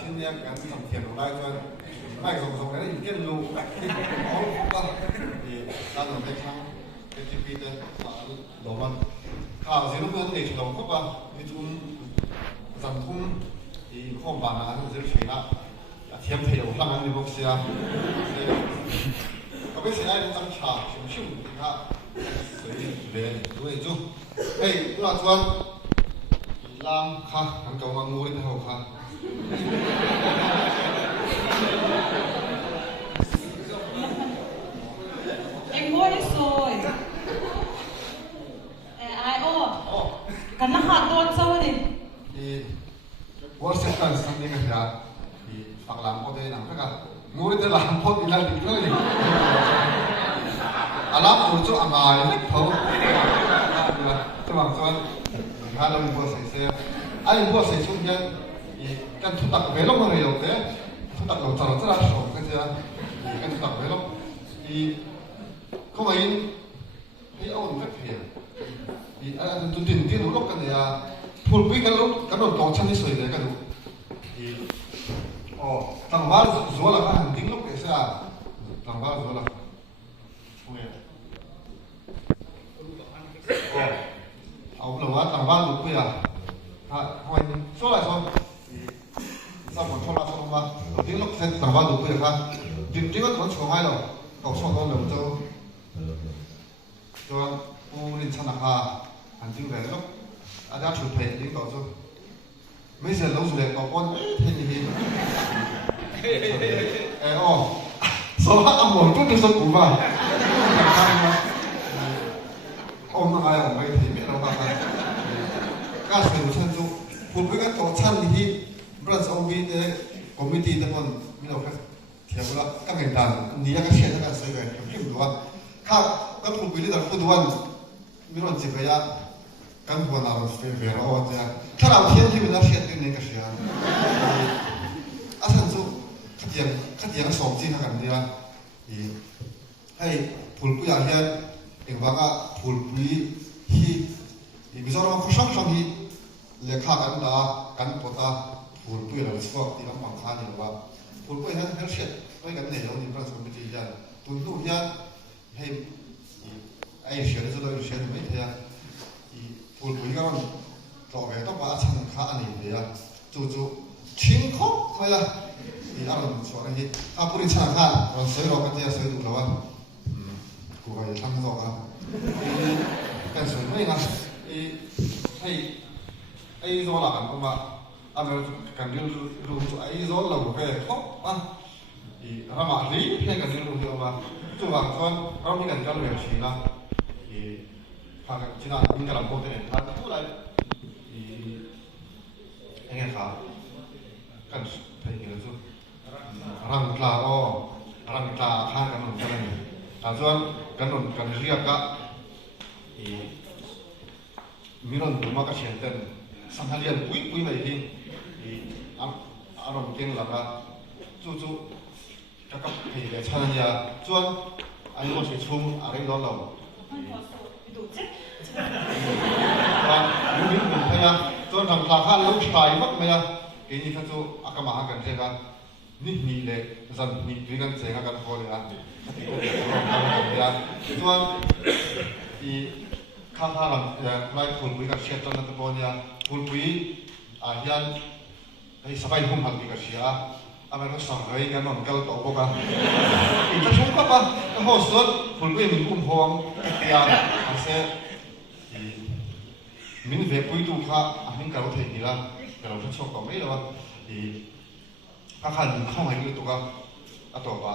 xin em cái dòng tiền của đây cho này dòng cái này kiên lù thì ta dùng cái khăn cái chi phí đây đồ ăn gì nó cũng để chủ động khóc vào ví dụ dòng thun thì không bàn là nó dễ chuyển lại thêm thì有他们的东西啊，特别是爱的张茶，熊熊它随便做一做，哎，不拿砖，làm khá, hắn cầu mà ngồi thì hậu khá. Em ngồi rồi. Ai ô? Cái nó hot đốt sâu đi. Thì, bố sẽ cần sang đi cái gì? Thì phải làm có thể làm cái ngồi thì làm thôi thì làm được thôi. Làm ngồi chỗ ăn ai thôi. Cho bằng cho hai lần bố sẽ anh bố sẽ xuống nhân cái thu tập về lúc mà nhiều thế thu tập đầu tròn rất là sổ cái gì cái thu tập về lúc thì không ai thấy ổn rất phiền thì anh tôi tìm kiếm lúc cái này phun với cái lúc cái đầu to chân đi sưởi đấy cái lúc thì thằng ba rồi là cái hàng tiếng lúc cái sao thằng ba rồi là không nghe ông là thằng ba lúc bây giờ hồi số lại xong sau một số là xong mà tiếng lúc sẽ tầm vào đủ bây giờ tiếng tiếng vẫn còn hai rồi cầu số đó là cho u linh sang hà hành trình về lúc đã chụp hình tiếng cầu số mấy giờ lâu rồi có con thế gì số hát âm một chút thì số cũ vào ông ai ông ấy thì biết đâu mà các sự chân dung phụ với các tổ chức thì branch OB committee đó còn mình nói theo là các ngành đảng nhiều cái chuyện các sự việc hiểu đúng không? Các phụ với là phụ đoàn mình nói gì vậy à? Các phụ nào phải về rồi chứ? Các nào thiên thì mình nói chuyện cái này cái gì à? Chân dung các tiếng sống gì các cái này thì hay phụ với là hiện em bảo các phụ với thì bây giờ nó không xong xong thì lệ kháกันđãกันปวดตาฝุ่นปุ้ยเราชอบที่เราหมั่นทานอยู่ว่าฝุ่นปุ้ยนั้นเขาเช็ดไม่กันเนี่ยเรานี่ประสบการณ์ที่ยันตุนลูกยันให้ไอ้เสียจะได้เสียไม่เท่าฝุ่นปุ้ยก็มันต่อไปต้องมาชันข้าอันนี้เลยจู่ๆชิงเขาไม่ละนี่อารมณ์ส่วนนี้ปุ้ยชันข้าเราเสียเราก็จะเสียดูแล้วว่ากูก็จะทำต่อครับกันส่วนไม่นะให้ไอ้โซล่าก็มาอันนั้นกันเรื่องรู้ตัวไอ้โซล่าก็แค่เขาเรามารีบให้กันเรื่องรู้ตัวมาตัวบางคนเรามีกันกันเรื่องชีนะทางจีน่ามีกันลำบากเนี่ยถ้าตัวอะไรไอ้เงี้ยค่ะกันไปเรื่องสุดรังกลาข้างกันหนุนกันเลยแต่ส่วนกันหนุนกันเรียกก็มีรถดูมาก็เชียนเต้นสังหารยันปุยไม่ดีอารมณ์เก่งหลักจู่จะกับเพลย์ชันยาจวนอันนี้ก็ใช้ชุ่มอะไรร้อนเราว่ามีหนุ่มพยาจวนทำทางข้าลูกชายมัดไหมเกี่ยนี่เขาจู่อากามากันเท่ากันนี่มีเลยสันมีด้วยกันเสียงกันพอเลยจวนข้างหลังไม่ฝุ่นปุยกับเชียร์ตอนนั้นตัวเนี่ยฝุ่นปุยยันไอ้สบายหุ่มหันปุยกับเชียร์อะไรก็สั่งเลยกันนอนกันต่อบอกกันอีกจะชุ่มก็ปะก็หัวสุดฝุ่นปุยมีอุ้มพวงเตียนอาเซ่มินเวปุยดูข้ามินกับเราเทียนี่ละแต่เราชอบก็ไม่หรอกข้าขันเข้ามาอยู่ตัวก็ตัวว่า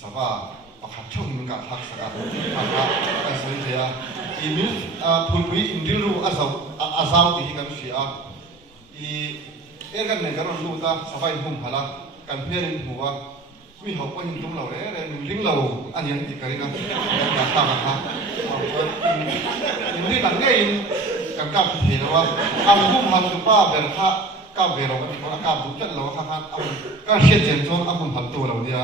สบายปากช่องมันกับทักษะกันไอ้สิ่งที่มินพูดคุยอินดิรูอาซาวที่กันเสียกันเนี่ยก็รู้ตาสบายหุ่มพละกันเพื่อนหัวมีหอกว่าหินตุ้มเราเลยลิงเราอันนี้ที่กันกันตามกันอินดิบังเกอินกันกับเห็นว่าอันหุ่มหันตัวป้าเบลข้ากับเบลเราที่ว่ากับบุญจันเราข้าก็เชื่อเจนจนอันหุ่มหันตัวเราเนี่ย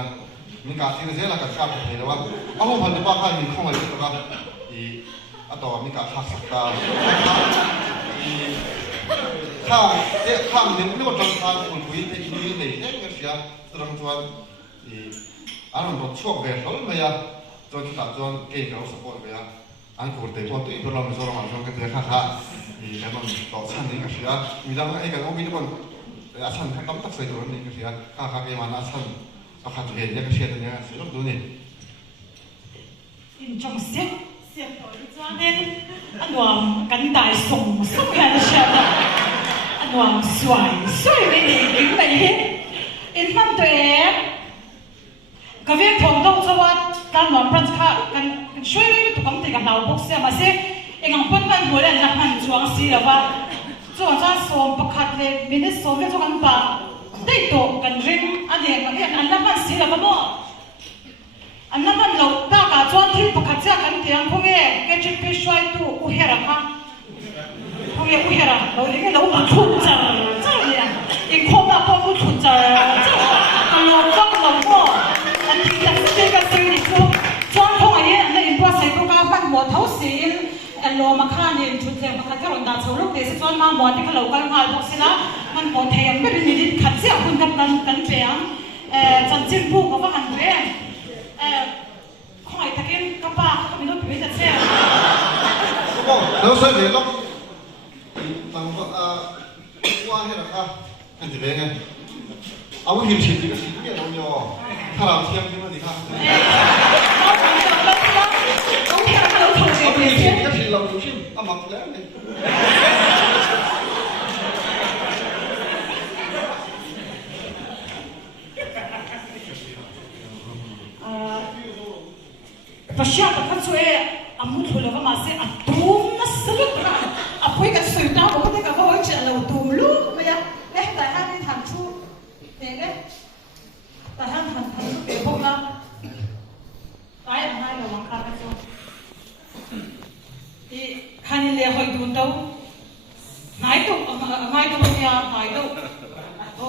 มีการที่เสียหลักกับเห็นว่าอันหุ่มหันตัวป้าข้ามีข้องอะไรตัวกันatau mika khas ta ข้ามเนี่ยไม่ว่าจะทานคนคุยแต่อีนี่เลยเนี่ยก็เสียตรงจวนอันนั้นรถช่วงเวลาไม่ยาจนตัดจนเก่งเราสปอร์ตไปอ่ะอันกูเตะพอตัวอีกเราไม่สอนมันช่วงกันเตะข้าแล้วมันต่อชั้นนี้ก็เสียมีดังไอ้กันว่ามีทุกคนอาชันตั้มตักใส่ตัวนี้ก็เสียข้าเองมันอาชันอาคารเห็นเนี่ยก็เสียตัวเนี้ยเสียดูนี่ in trong xiếtตัวจ้าเนี่ยอันวางกันได้ส่งแค่เชียวอันวางสวยไม่ดีไม่เห็นอินมันตัวเองก็เวียนผมต้องสวัสดิ์การหนุนพระเจ้ากันช่วยทุกคนที่กันเราพวกเสียมาเสียเองคนกันหัวเรียนนักพันช่วงสีแล้วว่าช่วงจ้าสมประคัดเลยมินิสมไม่ทุกคนป่าได้โตกันริมอันเดียกันเองอันนั้นมันสีแล้วก็บอกอันนั้นมันเราตากาจวนที่ประคัดเจ้ากันเตียงพวกเองแกจะไปช่วยตัวอุเฮระค่ะพวกเองอุเฮระเราเรียกเรามาทุนจ้าเนี่ยเองคงมาพอมาทุนจ้าเราต้องเราก็อันที่จะเจอกันสิ่งนี้คือจวนพวกเองในอินพัวใส่พวกการหมดเท่าสินอันโลมาฆ่าเนี่ยชุดเจ้าประคัดเจ้าเราด่าชาวโลกเดชจวนมาหมดที่เขาเราการงานพวกสินะมันหมดแทนไม่ได้มีดิขัดเจ้าคุณกันเปียงจันจินพูกว่าอันเร่คอยตะกินกระป๋าก็ไม่ต้องผิดแต่เสียก็แล้วเสร็จแล้วตั้งว่าให้ราคาเป็นจะเป็นไงเอาหินชิ้นที่ก็ชิ้นเดียวเราถ้าเราเทียมที่มันดีครับต้องเทียมเราถูกเอาหินชิ้นก็ชิ้นเราดูชิ้นเอามาแล้วเนี่ยพระเจ้าพระช่วยอามุทุลก็มาเสียอัตุมนัสลุกนะอาพุยกันสุดท้ายบอกว่าที่เขาว่าจะเราตุมลุกไม่ยังแต่ถ้าไม่ทำชูเนี่ยแต่ถ้าทำชูเป็นพวกเราตายไม่เราบังคับกันจ้ะที่ขันเลี้ยหอยดูนเต้าไหนตัวเนี่ยไหนตัวโอ้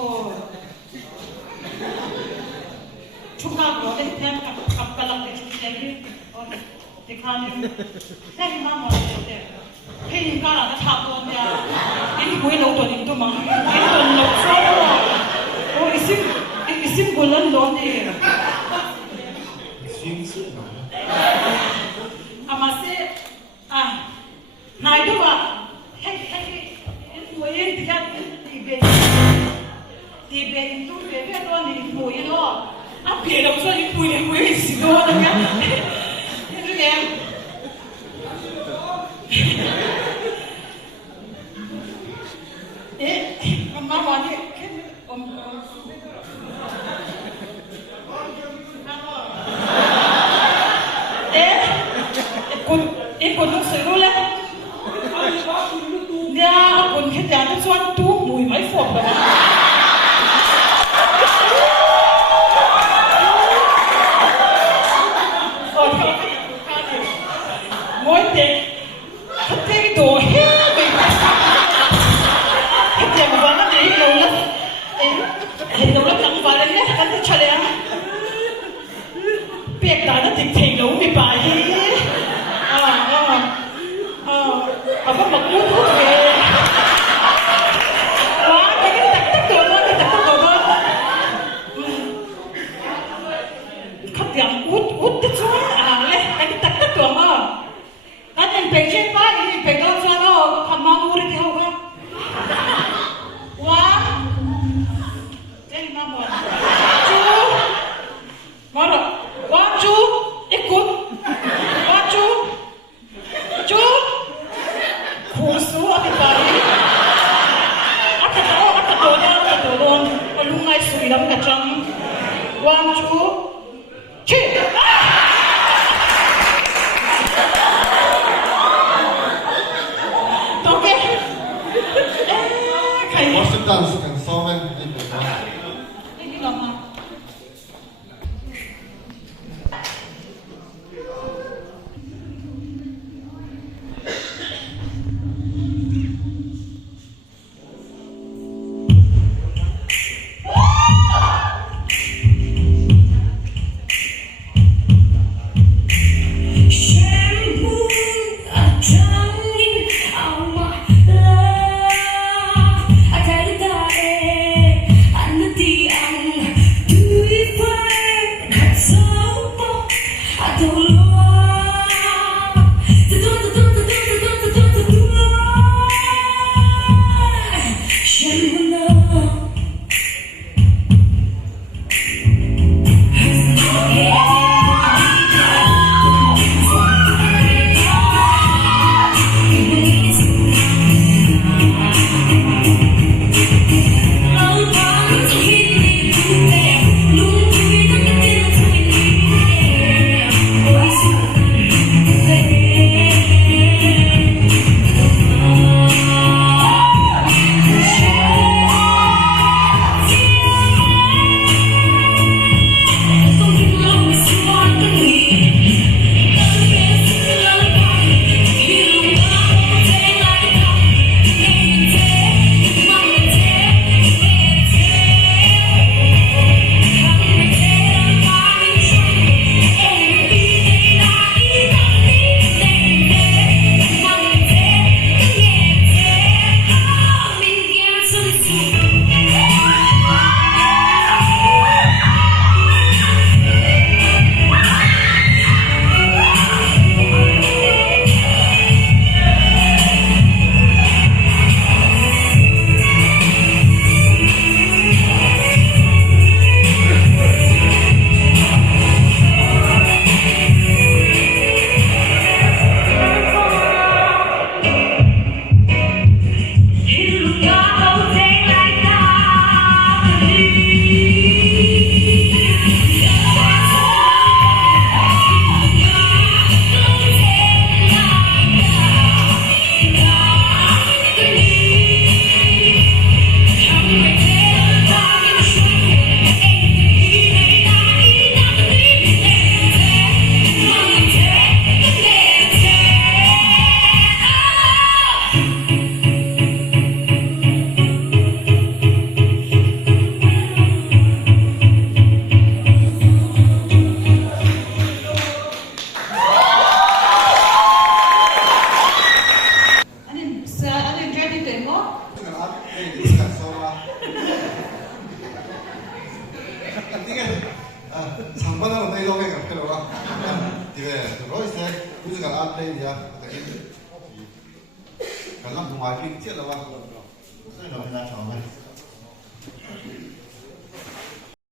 ชุกข้าวเราได้เตรียมกับกระลังเด็กเด็กเด็กข้าวนี่แค่ที่มาหมดเลยให้ยิงก้าจะทับตัวเนี่ยไอ้ที่คุยเราตัวนี้ตัวมั้งไอ้ตัวเราชอบโอ้อีซิมกุลันโดนนี่อามาเซ่นายดูว่าให้ตัวเองที่จะตีเบนตัวเบนตัวนี้ตัวเองเนาะa piega bisogna di cui ne questi dove mamma che con non sei nulla con che ti hanno suonato tu lui mai fuoco mỗi đêm thích cái đồ hết bị thích gì mà nó đi luôn á thì đâu nó chẳng phải là nhất anh thích chơi à biết là nó thiệt thiệt đủ bị bài có một cú thuốc về quá cái tắc đồ đó khách hàng út tích xuống lấy cái tắc đồ mà anh em phải chết quá anh phải có cho nó thằng mong mua đi theo không quá đây mà một chú mà rồi quá chú ít cút quá chú khổ số thì phải ác cái đồ luôn mà lúc này suy lắm cả trăng quá chú chết Måste dansa en sång i början. Inte glömma. Shampoo, a tongue, oh my love. 상반하고 내 이동에 갈 필요가 이래 로이스 우리가 앞에야 갈람 동아리 찍어봐.所以老师拿长了。